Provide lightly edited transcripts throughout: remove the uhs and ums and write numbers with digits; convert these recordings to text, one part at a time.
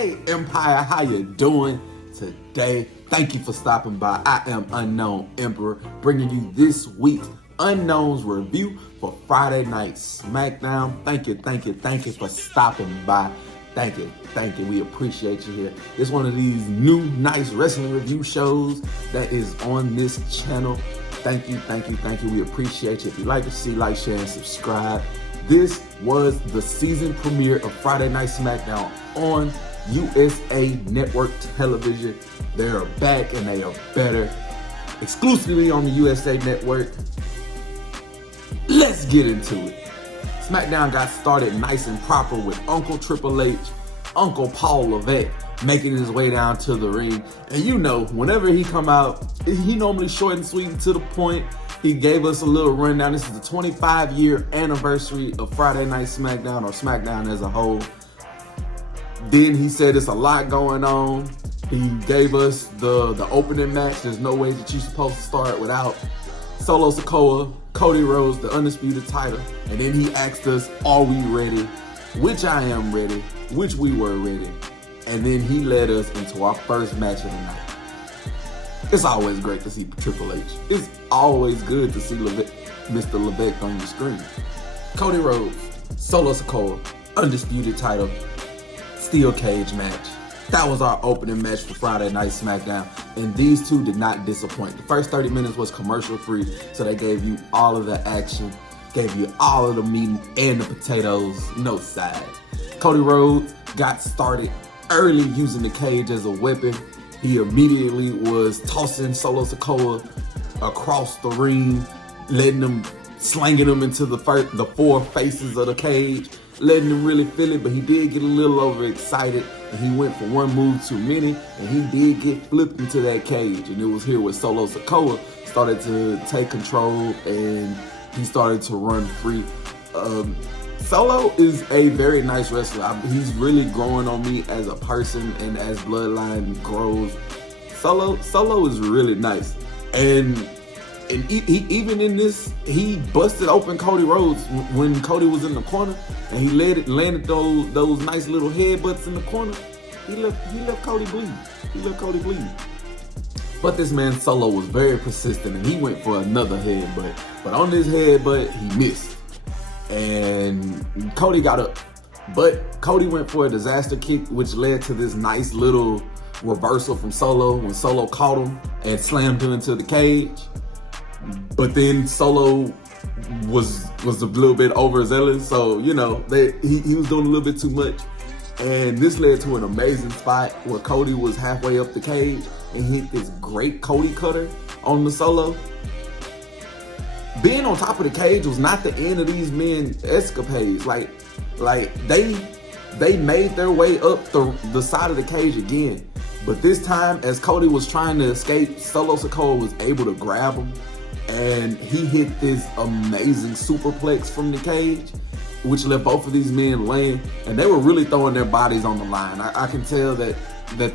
Hey Empire, how you doing today? Thank you for stopping by. I am Unknown Emperor, bringing you this week's Unknown's review for Friday Night Smackdown. Thank you for stopping by. Thank you. We appreciate you here. It's one of these new, nice wrestling review shows that is on this channel. Thank you. We appreciate you. If you like to see, like, share, and subscribe. This was the season premiere of Friday Night Smackdown on USA Network Television. They are back and they are better. Exclusively on the USA Network. Let's get into it. SmackDown got started nice and proper with Uncle Triple H, Uncle Paul Levesque making his way down to the ring. And you know, whenever he come out, he normally short and sweet and to the point. He gave us a little rundown. This is the 25-year anniversary of Friday Night Smackdown, or Smackdown as a whole. Then he said it's a lot going on. He gave us the opening match. There's no way that you're supposed to start without Solo Sikoa, Cody Rhodes, the undisputed title. And then he asked us, are we ready? Which I am ready, which we were ready. And then he led us into our first match of the night. It's always great to see Triple H. It's always good to see Mr. Levesque on your screen. Cody Rhodes, Solo Sikoa, undisputed title, steel cage match. That was our opening match for Friday Night Smackdown, and these two did not disappoint. The first 30 minutes was commercial free, so they gave you all of the action, gave you all of the meat and the potatoes, no side. Cody Rhodes got started early using the cage as a weapon. He immediately was tossing Solo Sikoa across the ring, slanging him into the four faces of the cage, letting him really feel it, but he did get a little overexcited, and he went for one move too many, and he did get flipped into that cage. And it was here where Solo Sikoa started to take control, and he started to run free. Solo is a very nice wrestler. He's really growing on me as a person, and as Bloodline grows, Solo is really nice. And he, even in this, he busted open Cody Rhodes when Cody was in the corner, and he landed those nice little headbutts in the corner. He left Cody bleeding. But this man Solo was very persistent, and he went for another headbutt. But on this headbutt, he missed. And Cody got up. But Cody went for a disaster kick, which led to this nice little reversal from Solo when Solo caught him and slammed him into the cage. But then Solo was a little bit overzealous, so you know he was doing a little bit too much. And this led to an amazing spot where Cody was halfway up the cage and hit this great Cody cutter on the Solo. Being on top of the cage was not the end of these men's escapades. Like they made their way up the side of the cage again. But this time, as Cody was trying to escape, Solo Sikoa was able to grab him, and he hit this amazing superplex from the cage, which left both of these men laying, and they were really throwing their bodies on the line. I can tell that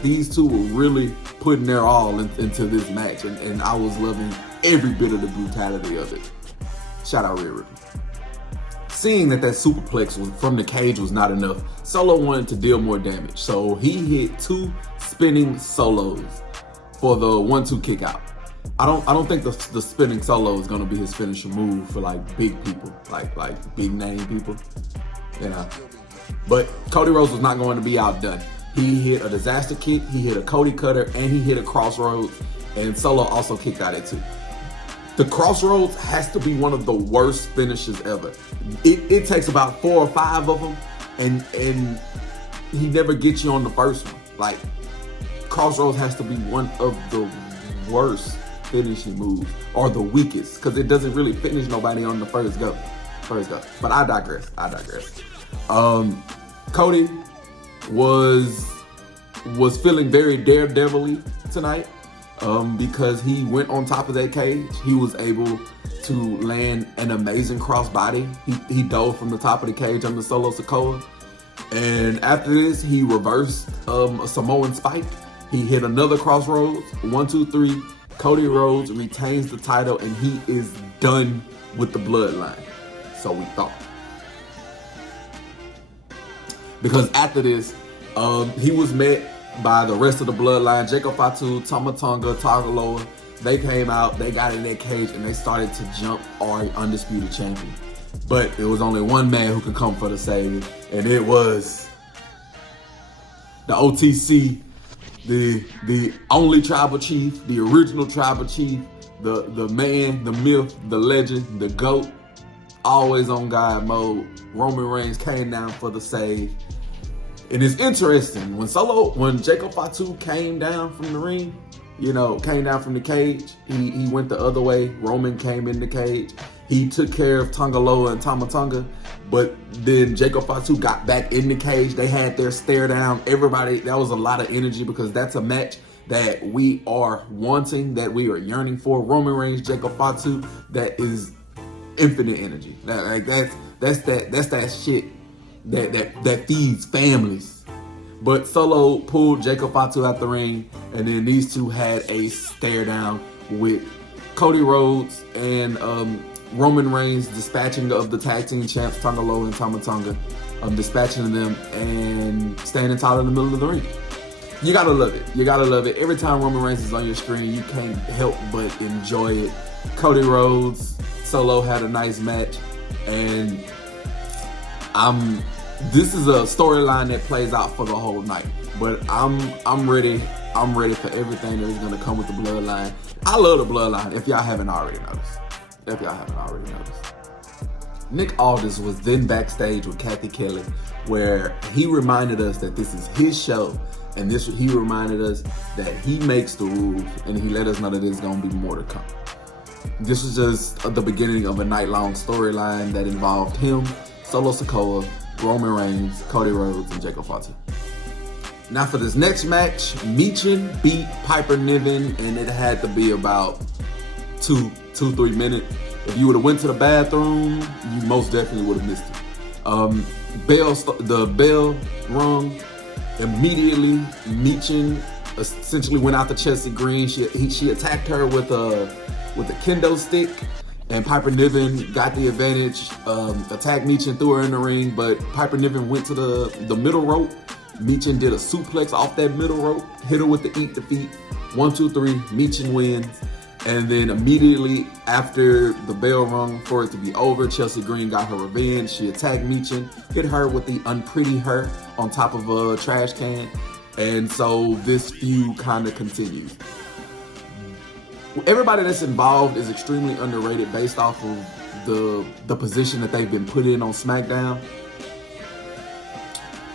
these two were really putting their all into this match, and I was loving every bit of the brutality of it. Shout out Rhea Ripley. Seeing that superplex from the cage was not enough, Solo wanted to deal more damage, so he hit two spinning solos for the 1-2 kick out. I don't think the spinning solo is gonna be his finishing move for like big people, like big name people, you know. But Cody Rhodes was not going to be outdone. He hit a disaster kick, he hit a Cody cutter, and he hit a crossroads, and Solo also kicked out at 2. The crossroads has to be one of the worst finishes ever. It takes about 4 or 5 of them, and he never gets you on the first one. Like, crossroads has to be one of the worst finishing moves, or the weakest, because it doesn't really finish nobody on the first go. But I digress. Cody was feeling very daredevil-y tonight. Because he went on top of that cage. He was able to land an amazing crossbody. He dove from the top of the cage on the Solo Sikoa. And after this, he reversed a Samoan spike. He hit another crossroads. 1, 2, 3. Cody Rhodes retains the title, and he is done with the bloodline. So we thought. Because after this, He was met by the rest of the bloodline. Jacob Fatu, Tama Tonga, Tagaloa. They came out, they got in that cage, and they started to jump our undisputed champion. But it was only one man who could come for the save, and it was the OTC, the only tribal chief, the original tribal chief, the man, the myth, the legend, the GOAT, always on God mode. Roman Reigns came down for the save. And it's interesting, when Jacob Fatu came down from the ring, came down from the cage, he went the other way. Roman came in the cage. He took care of Tongaloa and Tama Tonga, but then Jacob Fatu got back in the cage. They had their stare down. Everybody, that was a lot of energy because that's a match that we are wanting, that we are yearning for. Roman Reigns, Jacob Fatu, that is infinite energy. That's that shit that feeds families. But Solo pulled Jacob Fatu out the ring, and then these two had a stare down with Cody Rhodes and Roman Reigns dispatching of the tag team champs, Tongaloa and Tama Tonga, dispatching them and standing tall in the middle of the ring. You gotta love it. You gotta love it. Every time Roman Reigns is on your screen, you can't help but enjoy it. Cody Rhodes, Solo had a nice match, and this is a storyline that plays out for the whole night. But I'm ready. I'm ready for everything that is gonna come with the bloodline. I love the bloodline, if y'all haven't already noticed. Nick Aldis was then backstage with Kathy Kelly, where he reminded us that this is his show, and he reminded us that he makes the rules, and he let us know that there's gonna be more to come. This was just the beginning of a night-long storyline that involved him, Solo Sikoa, Roman Reigns, Cody Rhodes, and Jacob Fatu. Now for this next match, Michin beat Piper Niven, and it had to be about 3 minutes. If you would have went to the bathroom, you most definitely would have missed it. The bell rung. Immediately, Michin essentially went out to Chelsea Green. She attacked her with a kendo stick, and Piper Niven got the advantage. Attacked Michin, threw her in the ring, but Piper Niven went to the middle rope. Michin did a suplex off that middle rope, hit her with the eat defeat. 1, 2, 3, Michin wins. And then immediately after the bell rung for it to be over, Chelsea Green got her revenge. She attacked Michin, hit her with the unpretty her on top of a trash can. And so this feud kind of continues. Everybody that's involved is extremely underrated based off of the position that they've been put in on Smackdown.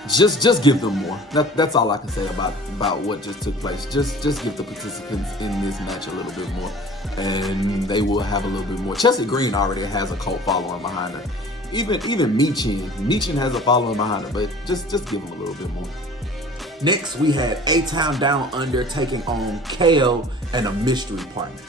Just give them more. That's all I can say about what just took place. Just give the participants in this match a little bit more, and they will have a little bit more. Chelsea Green already has a cult following behind her. Even Michin has a following behind her, but just give them a little bit more. Next, we had A-Town Down Under taking on KO and a mystery partner.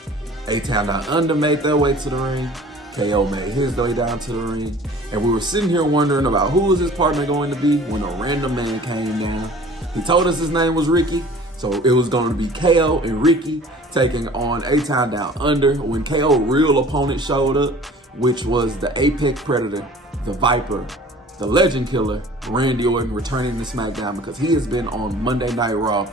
A-Town Down Under made their way to the ring. KO made his way down to the ring. And we were sitting here wondering about who was his partner going to be when a random man came down. He told us his name was Ricky. So it was going to be KO and Ricky taking on A-Town Down Under. When KO real opponent showed up, which was the Apex Predator, the Viper, the Legend Killer, Randy Orton, returning to SmackDown because he has been on Monday Night Raw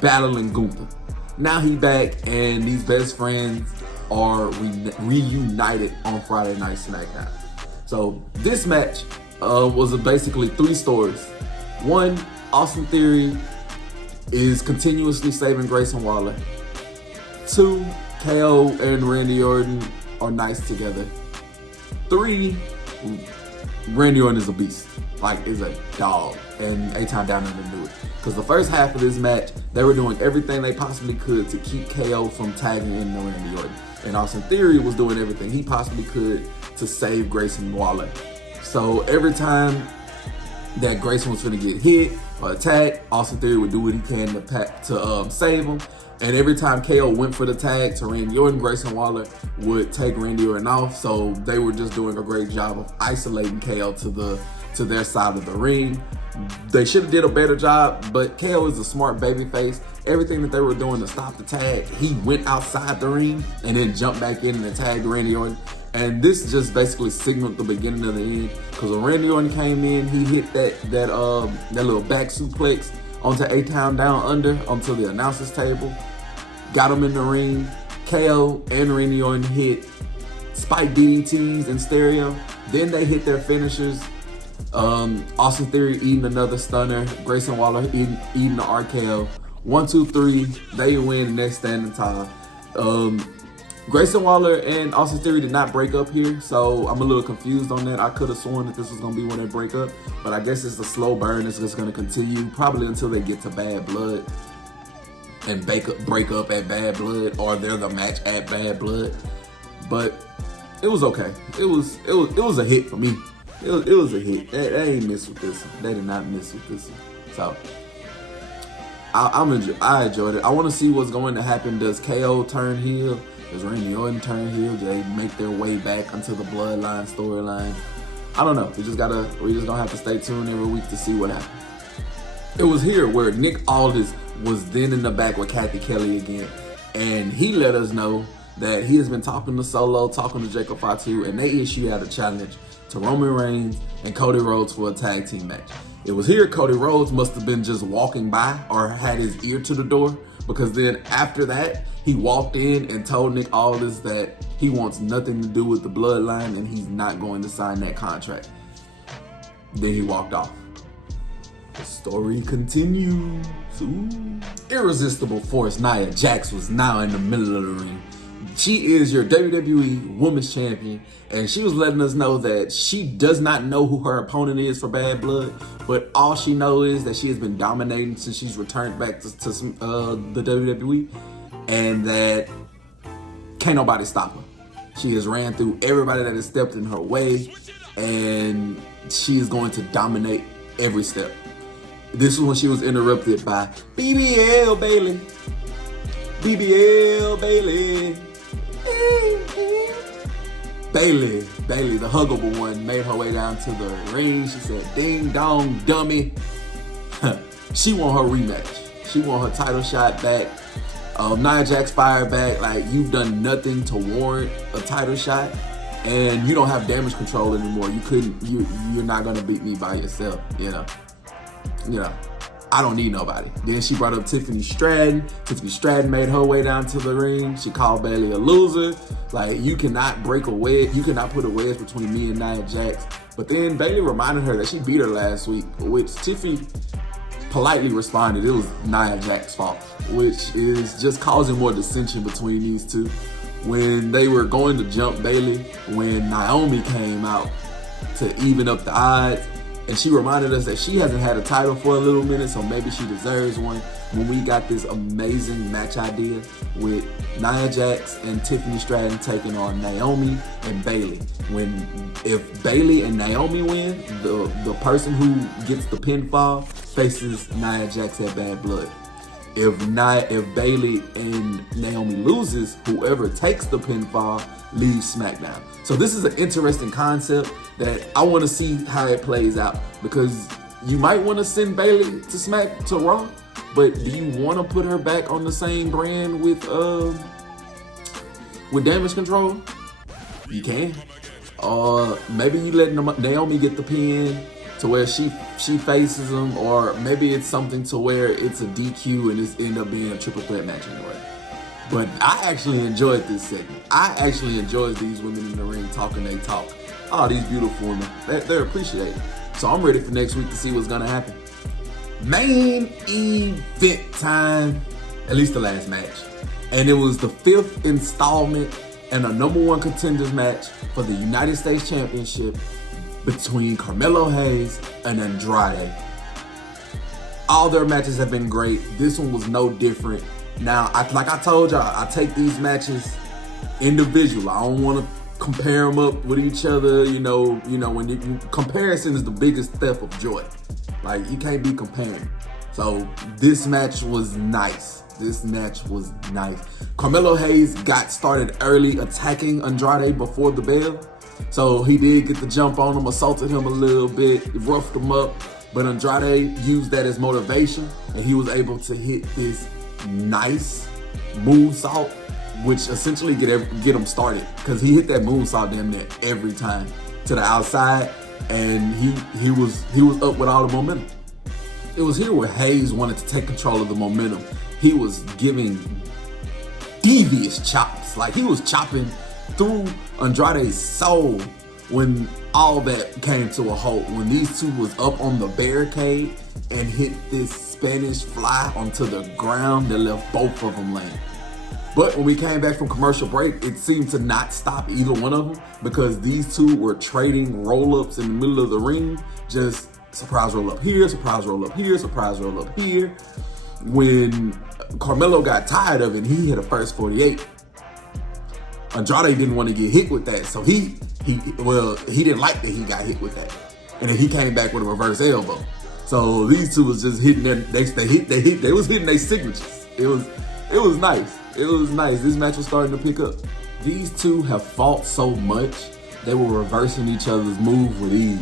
battling Gunther. Now he back, and these best friends are reunited on Friday Night SmackDown. So this match was basically 3 stories. 1, Austin Theory is continuously saving Grayson Waller. 2, KO and Randy Orton are nice together. 3, Randy Orton is a beast, is a dog, and A-Town Down Under knew it. Because the first half of this match, they were doing everything they possibly could to keep KO from tagging in Randy Orton. And Austin Theory was doing everything he possibly could to save Grayson Waller. So every time that Grayson was going to get hit or attacked, Austin Theory would do what he can to save him. And every time KO went for the tag to Randy Orton, Grayson Waller would take Randy Orton off. So they were just doing a great job of isolating KO to their side of the ring. They should have did a better job, but KO is a smart babyface. Everything that they were doing to stop the tag, he went outside the ring and then jumped back in and tagged Randy Orton. And this just basically signaled the beginning of the end. Because when Randy Orton came in, he hit that little back suplex onto A-Town down under onto the announcer's table. Got him in the ring. KO and Randy Orton hit spike DDTs in stereo. Then they hit their finishers. Austin Theory eating another stunner. Grayson Waller eating the RKO. 1, 2, 3. They win next standing time. Grayson Waller and Austin Theory did not break up here, so I'm a little confused on that. I could have sworn that this was going to be when they break up, but I guess it's a slow burn. It's just going to continue probably until they get to Bad Blood and break up at Bad Blood, or they're the match at Bad Blood. But it was okay. It was a hit for me. It was a hit. They ain't miss with this one. They did not miss with this one. So I enjoyed it. I want to see what's going to happen. Does KO turn heel? Does Randy Orton turn heel? Do they make their way back into the Bloodline storyline? I don't know. We just gonna have to stay tuned every week to see what happens. It was here where Nick Aldis was then in the back with Kathy Kelly again, and he let us know that he has been talking to Solo, talking to Jacob Fatu, and they issued out a challenge to Roman Reigns and Cody Rhodes for a tag team match. It was here Cody Rhodes must have been just walking by or had his ear to the door, because then after that, he walked in and told Nick Aldis that he wants nothing to do with the Bloodline and he's not going to sign that contract. Then he walked off. The story continues. Ooh. Irresistible Force Nia Jax was now in the middle of the ring. She is your WWE Women's Champion, and she was letting us know that she does not know who her opponent is for Bad Blood, but all she knows is that she has been dominating since she's returned back to the WWE, and that can't nobody stop her. She has ran through everybody that has stepped in her way, and she is going to dominate every step. This is when she was interrupted by BBL Bailey. BBL Bailey. Bailey, the huggable one, made her way down to the ring. She said, "Ding dong, dummy." She want her rematch. She want her title shot back. Nia Jax fired back, like, you've done nothing to warrant a title shot, and you don't have damage control anymore. You're not gonna beat me by yourself, you know. I don't need nobody. Then she brought up Tiffany Stratton. Tiffany Stratton made her way down to the ring. She called Bailey a loser. Like, you cannot break a wedge. You cannot put a wedge between me and Nia Jax. But then Bailey reminded her that she beat her last week, which Tiffany politely responded it was Nia Jax's fault, which is just causing more dissension between these two. When they were going to jump Bailey, when Naomi came out to even up the odds, and she reminded us that she hasn't had a title for a little minute, so maybe she deserves one. When we got this amazing match idea with Nia Jax and Tiffany Stratton taking on Naomi and Bailey. If Bailey and Naomi win, the person who gets the pinfall faces Nia Jax at Bad Blood. If Bailey and Naomi loses, whoever takes the pinfall leaves SmackDown. So this is an interesting concept that I want to see how it plays out, because you might want to send Bailey to Raw, but do you want to put her back on the same brand with Damage Control? You can. Or maybe you let Naomi get the pin to where she faces him, or maybe it's something to where it's a DQ and it's end up being a triple threat match anyway. But I actually enjoyed this segment. I actually enjoyed these women in the ring talking they talk. Oh, these beautiful women, they're appreciated. So I'm ready for next week to see what's gonna happen. Main event time, at least the last match. And it was the 5th installment and a #1 contenders match for the United States Championship between Carmelo Hayes and Andrade. All their matches have been great. This one was no different. Now, like I told y'all, I take these matches individual. I don't want to compare them up with each other. You know, when comparison is the biggest theft of joy. Like, you can't be comparing. So this match was nice. Carmelo Hayes got started early attacking Andrade before the bell. So he did get the jump on him, assaulted him a little bit, roughed him up. But Andrade used that as motivation, and he was able to hit this nice moonsault which essentially get him started, because he hit that moonsault damn near every time to the outside, and he was up with all the momentum. It was here where Hayes wanted to take control of the momentum. He was giving devious chops, like he was chopping through Andrade's soul when all that came to a halt. When these two was up on the barricade and hit this Spanish fly onto the ground that left both of them laying. But when we came back from commercial break, it seemed to not stop either one of them, because these two were trading roll-ups in the middle of the ring. Just surprise roll up here, surprise roll up here, surprise roll up here. When Carmelo got tired of it, he hit a first 48. Andrade didn't want to get hit with that, so he didn't like that he got hit with that, and then he came back with a reverse elbow. So these two was just hitting they was hitting their signatures. It was nice. It was nice. This match was starting to pick up. These two have fought so much, they were reversing each other's move with ease.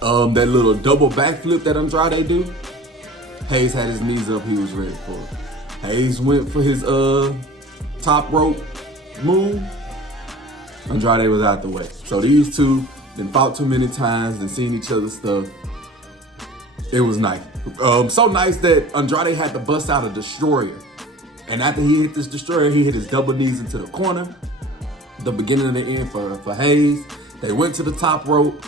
That little double backflip that Andrade do, Hayes had his knees up, he was ready for it. Hayes went for his top rope move. Andrade was out the way. So these two then fought too many times and seen each other's stuff. It was nice. So nice that Andrade had to bust out a destroyer. And after he hit this destroyer, he hit his double knees into the corner. The beginning and the end for Hayes. They went to the top rope.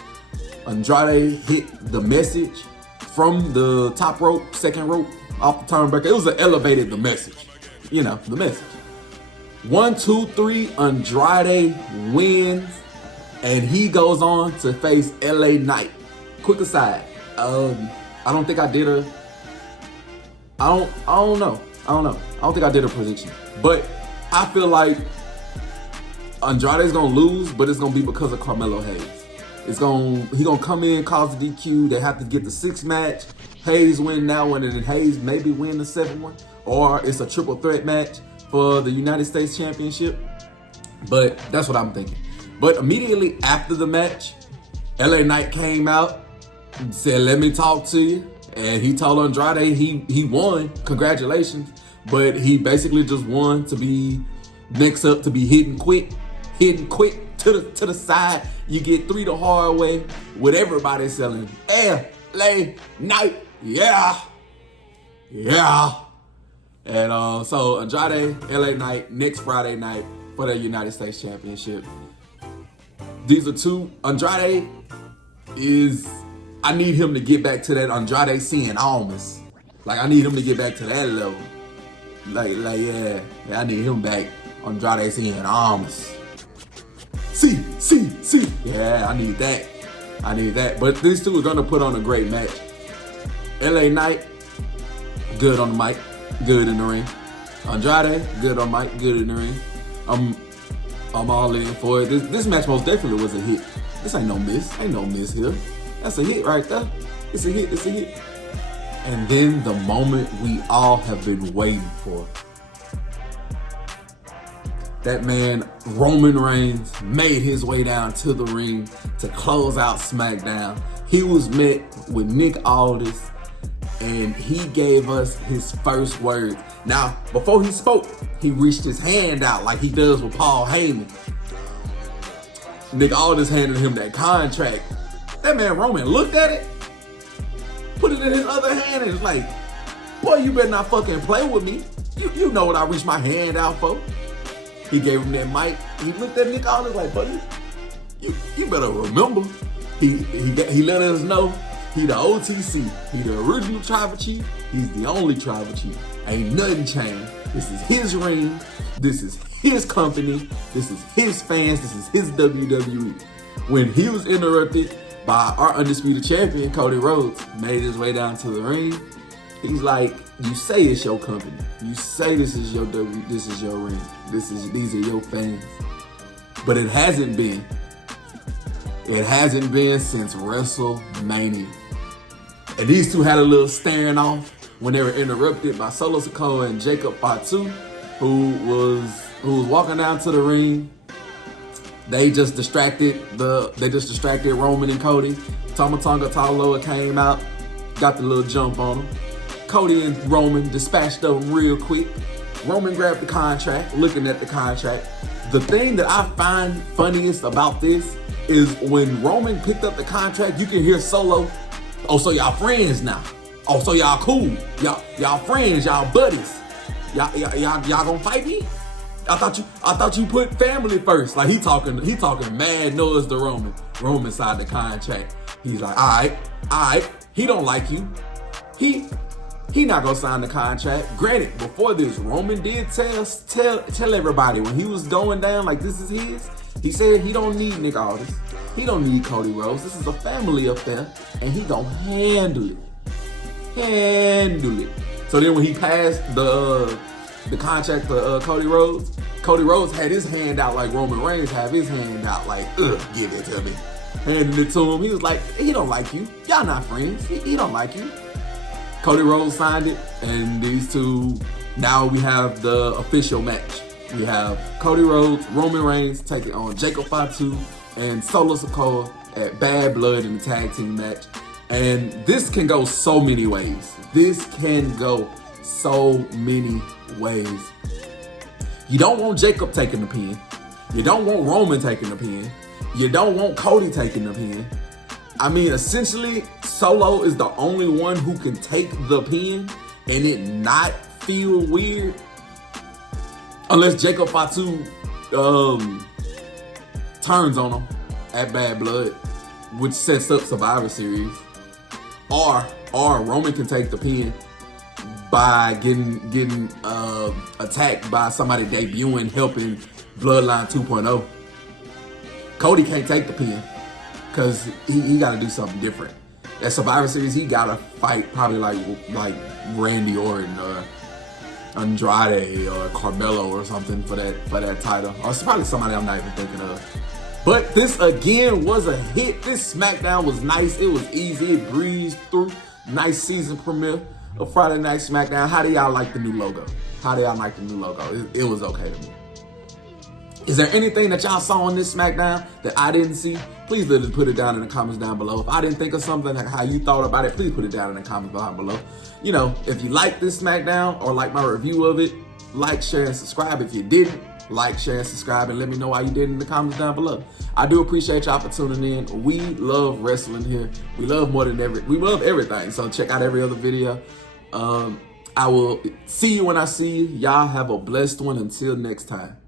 Andrade hit the message from the top rope, second rope, off the turnbuckle. It was an elevated the message. You know, the message. 1, 2, 3, Andrade wins, and he goes on to face LA Knight. Quick aside, I don't think I did I don't know. I don't think I did a prediction, but I feel like Andrade's gonna lose, but it's gonna be because of Carmelo Hayes. He gonna come in, cause the DQ. They have to get the 6th match. Hayes win that one, and then Hayes maybe win the 7th one, or it's a triple threat match for the United States Championship. But that's what I'm thinking. But immediately after the match, LA Knight came out and said, "Let me talk to you." And he told Andrade he won. Congratulations. But he basically just won to be next up, to be hitting quick to the side. You get 3 the hard way with everybody selling LA Knight. Yeah. And so Andrade, LA Knight, next Friday night for the United States Championship. These are two. Andrade I need him to get back to that Andrade seeing Almas. Like, I need him to get back to that level. Yeah, I need him back. Andrade seeing Almas. See. Yeah, I need that. But these two are gonna put on a great match. LA Knight, good on the mic, good in the ring. Andrade, good on mic, good in the ring. I'm all in for it. This match most definitely was a hit. This ain't no miss. Ain't no miss here. That's a hit right there. It's a hit. And then the moment we all have been waiting for. That man, Roman Reigns, made his way down to the ring to close out Smackdown. He was met with Nick Aldis, and he gave us his first words. Now, before he spoke, he reached his hand out like he does with Paul Heyman. Nick Aldis handed him that contract. That man Roman looked at it, put it in his other hand, and was like, "Boy, you better not fucking play with me. You know what I reached my hand out for." He gave him that mic. He looked at Nick Aldis like, "Buddy, you better remember." He let us know he the OTC. He the original tribal chief. He's the only tribal chief. Ain't nothing changed. This is his ring. This is his company. This is his fans. This is his WWE. When he was interrupted by our undisputed champion, Cody Rhodes, made his way down to the ring, he's like, "You say it's your company. You say this is your this is your ring. These are your fans." But it hasn't been. It hasn't been since WrestleMania. And these two had a little staring off when they were interrupted by Solo Sikoa and Jacob Fatu, who was walking down to the ring. They just distracted Roman and Cody. Tama Tonga Taaloa came out, got the little jump on them. Cody and Roman dispatched them real quick, Roman grabbed the contract, looking at the contract. The thing that I find funniest about this is when Roman picked up the contract, you can hear Solo, oh, so y'all friends now. Oh, so y'all cool. Y'all friends, y'all buddies. Y'all gonna fight me? I thought you put family first. Like he talking mad noise to Roman. Roman signed the contract. He's like, all right. He don't like you. He not gonna sign the contract. Granted, before this, Roman did tell everybody when he was going down, like this is his. He said he don't need Nick Aldis. He don't need Cody Rhodes. This is a family affair, and he gonna handle it. So then when he passed the contract to Cody Rhodes had his hand out like Roman Reigns have his hand out like, give it to me. Handed it to him. He was like, he don't like you. Y'all not friends. He don't like you. Cody Rhodes signed it, and these two, now we have the official match. We have Cody Rhodes, Roman Reigns taking on Jacob Fatu and Solo Sikoa at Bad Blood in the tag team match. And this can go so many ways. You don't want Jacob taking the pin. You don't want Roman taking the pin. You don't want Cody taking the pin. I mean, essentially, Solo is the only one who can take the pin and it not feel weird. Unless Jacob Fatu turns on him at Bad Blood, which sets up Survivor Series. Or Roman can take the pin by getting attacked by somebody debuting, helping Bloodline 2.0. Cody can't take the pin because he got to do something different. At Survivor Series, he got to fight probably like Randy Orton or Andrade or Carmelo or something for that title. Or it's probably somebody I'm not even thinking of. But this again was a hit. This SmackDown was nice. It was easy. It breezed through. Nice season premiere of Friday Night SmackDown. How do y'all like the new logo? It was okay to me. Is there anything that y'all saw on this SmackDown that I didn't see? Please put it down in the comments down below. If I didn't think of something, like how you thought about it, please put it down in the comments down below. You know, if you like this SmackDown or like my review of it, like, share, and subscribe. If you didn't, like, share, and subscribe, and let me know why you did in the comments down below. I do appreciate y'all for tuning in. We love wrestling here. We love we love everything. So check out every other video. I will see you when I see you. Y'all have a blessed one until next time.